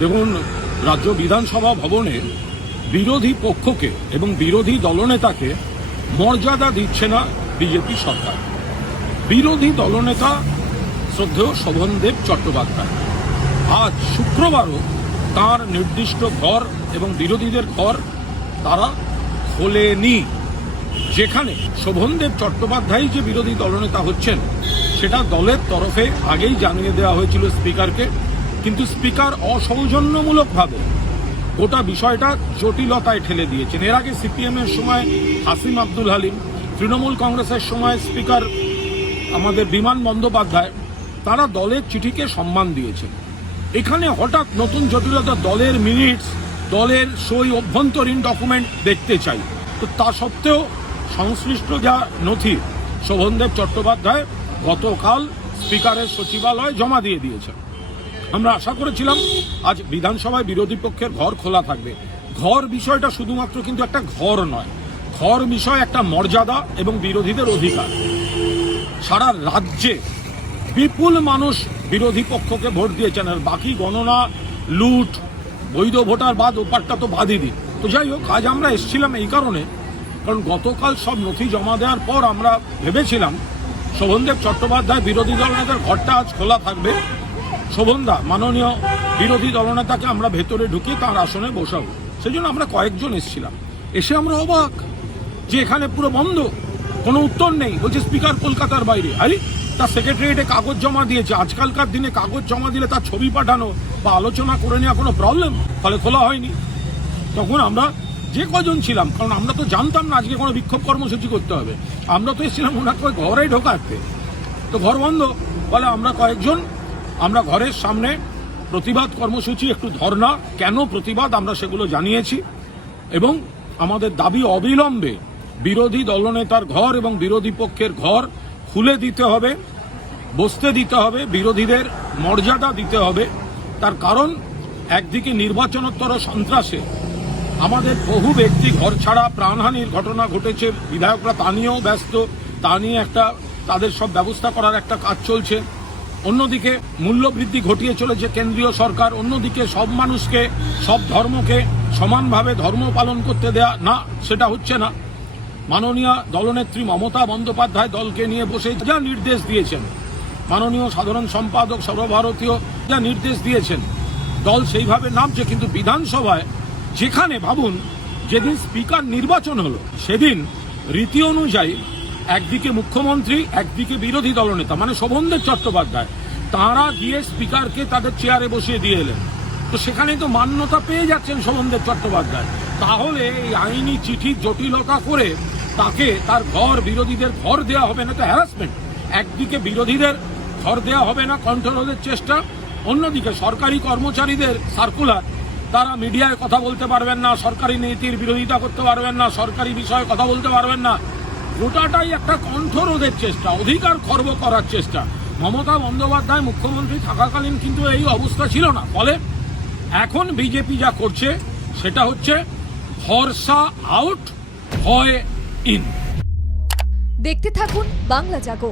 দেখুন, রাজ্য বিধানসভা ভবনে বিরোধী পক্ষকে এবং বিরোধী দলনেতাকে মর্যাদা দিচ্ছে না বিজেপি সরকার। বিরোধী দলনেতা শ্রদ্ধেয় শোভনদেব চট্টোপাধ্যায় আজ শুক্রবারও তার নির্দিষ্ট ঘর এবং বিরোধীদের ঘর তারা খোলেনি। যেখানে শোভনদেব চট্টোপাধ্যায় যে বিরোধী দলনেতা হচ্ছেন সেটা দলের তরফে আগেই জানিয়ে দেওয়া হয়েছিল স্পিকারকে, কিন্তু স্পিকার অসৌজন্যমূলকভাবে গোটা বিষয়টা জটিলতায় ঠেলে দিয়েছেন। এর আগে সিপিএম এর সময় হাসিম আব্দুল হালিম, তৃণমূল কংগ্রেসের সময় স্পিকার আমাদের বিমান বন্দ্যোপাধ্যায়, তারা দলের চিঠিকে সম্মান দিয়েছেন। এখানে হঠাৎ নতুন জটিলতা, দলের মিনিটস, দলের সই, অভ্যন্তরীণ ডকুমেন্ট দেখতে চাই। তো তা সত্ত্বেও সংশ্লিষ্ট যা নথি শোভনদেব চট্টোপাধ্যায় গতকাল স্পিকারের সচিবালয়ে জমা দিয়ে দিয়েছেন। আমরা আশা করেছিলাম আজ বিধানসভায় বিরোধী পক্ষের ঘর খোলা থাকবে। ঘর বিষয়টা শুধুমাত্র কিন্তু একটা ঘর নয়, ঘর বিষয় একটা মর্যাদা এবং বিরোধীদের অধিকার। সারা রাজ্যে বিপুল মানুষ বিরোধী পক্ষকে ভোট দিয়েছেন, আর বাকি গণনা, লুট, বৈধ ভোটার বাদ ওপারটা তো বাদই দিন। তো যাই হোক, আজ আমরা এসেছিলাম এই কারণে, কারণ গতকাল সব নথি জমা দেওয়ার পর আমরা ভেবেছিলাম শোভনদেব চট্টোপাধ্যায় বিরোধী দলনেতার ঘরটা আজ খোলা থাকবে। শোভনদা, মাননীয় বিরোধী দলনেতাকে আমরা ভেতরে ঢুকিয়ে তার আসনে বসাবো। সেই জন্য আমরা কয়েকজন এসেছিলাম। এসে আমরা অবাক যে এখানে পুরো বন্ধ, কোনো উত্তর নেই। বলছে স্পিকার কলকাতার বাইরে। আরে, তার সেক্রেটারিয়েটে কাগজ জমা দিয়েছে। আজকালকার দিনে কাগজ জমা দিলে তার ছবি পাঠানো বা আলোচনা করে নেওয়া কোনো প্রবলেম, ফলে খোলা হয়নি। তখন আমরা যে কজন ছিলাম, কারণ আমরা তো জানতাম না আজকে কোনো বিক্ষোভ কর্মসূচি করতে হবে, আমরা তো এসেছিলাম ওনাকে ঘরেই ঢোকাতে। তো ঘর বন্ধ, বলে আমরা কয়েকজন, আমরা ঘরের সামনে প্রতিবাদ কর্মসূচি, একটু ধর্ণা, কেন প্রতিবাদ আমরা সেগুলো জানিয়েছি এবং আমাদের দাবি অবিলম্বে বিরোধী দলনেতার ঘর এবং বিরোধী পক্ষের ঘর খুলে দিতে হবে, বসতে দিতে হবে, বিরোধীদের মর্যাদা দিতে হবে। তার কারণ একদিকে নির্বাচনোত্তর সন্ত্রাসে আমাদের বহু ব্যক্তি ঘর ছাড়া, প্রাণহানির ঘটনা ঘটেছে, বিধায়করা তা নিয়েও ব্যস্ত, তা নিয়ে একটা তাদের সব ব্যবস্থা করার একটা কাজ চলছে। অন্যদিকে মূল্যবৃদ্ধি ঘটিয়ে চলেছে কেন্দ্রীয় সরকার, অন্যদিকে সব মানুষকে, সব ধর্মকে সমানভাবে ধর্ম পালন করতে দেয়া না, সেটা হচ্ছে না। মাননীয় দলনেত্রী মমতা বন্দ্যোপাধ্যায় দলকে নিয়ে বসে যা নির্দেশ দিয়েছেন, মাননীয় সাধারণ সম্পাদক সর্বভারতীয় যা নির্দেশ দিয়েছেন, দল সেইভাবে নামছে। কিন্তু বিধানসভায় যেখানে, ভাবুন, যেদিন স্পিকার নির্বাচন হলো সেদিন রীতি অনুযায়ী একদিকে মুখ্যমন্ত্রী, একদিকে বিরোধী দলনেতা মানে শোভনদেব চট্টোপাধ্যায়, তাঁরা গিয়ে স্পিকারকে তাদের চেয়ারে বসিয়ে দিয়ে এলেন। তো সেখানে তো মান্যতা পেয়ে যাচ্ছেন শোভনদেব চট্টোপাধ্যায়। তাহলে এই আইনি চিঠির জটিলতা করে তাকে তার ঘর, বিরোধীদের ঘর দেওয়া হবে না, তো হ্যারাসমেন্ট। একদিকে বিরোধীদের ঘর দেওয়া হবে না, কন্ট্রোলের চেষ্টা, অন্যদিকে সরকারি কর্মচারীদের সার্কুলার, তারা মিডিয়ায় কথা বলতে পারবেন না, সরকারি নীতির বিরোধিতা করতে পারবেন না, সরকারি বিষয়ে কথা বলতে পারবেন না। গোটাটাই একটা কণ্ঠরোধের চেষ্টা, অধিকার খর্ব করার চেষ্টা। মমতা বন্দ্যোপাধ্যায় মুখ্যমন্ত্রী থাকাকালীন কিন্তু এই অবস্থা ছিল না। ফলে এখন বিজেপি যা করছে সেটা হচ্ছে ভরসা আউট, ভয় ইন। দেখতে থাকুন বাংলা জাগো।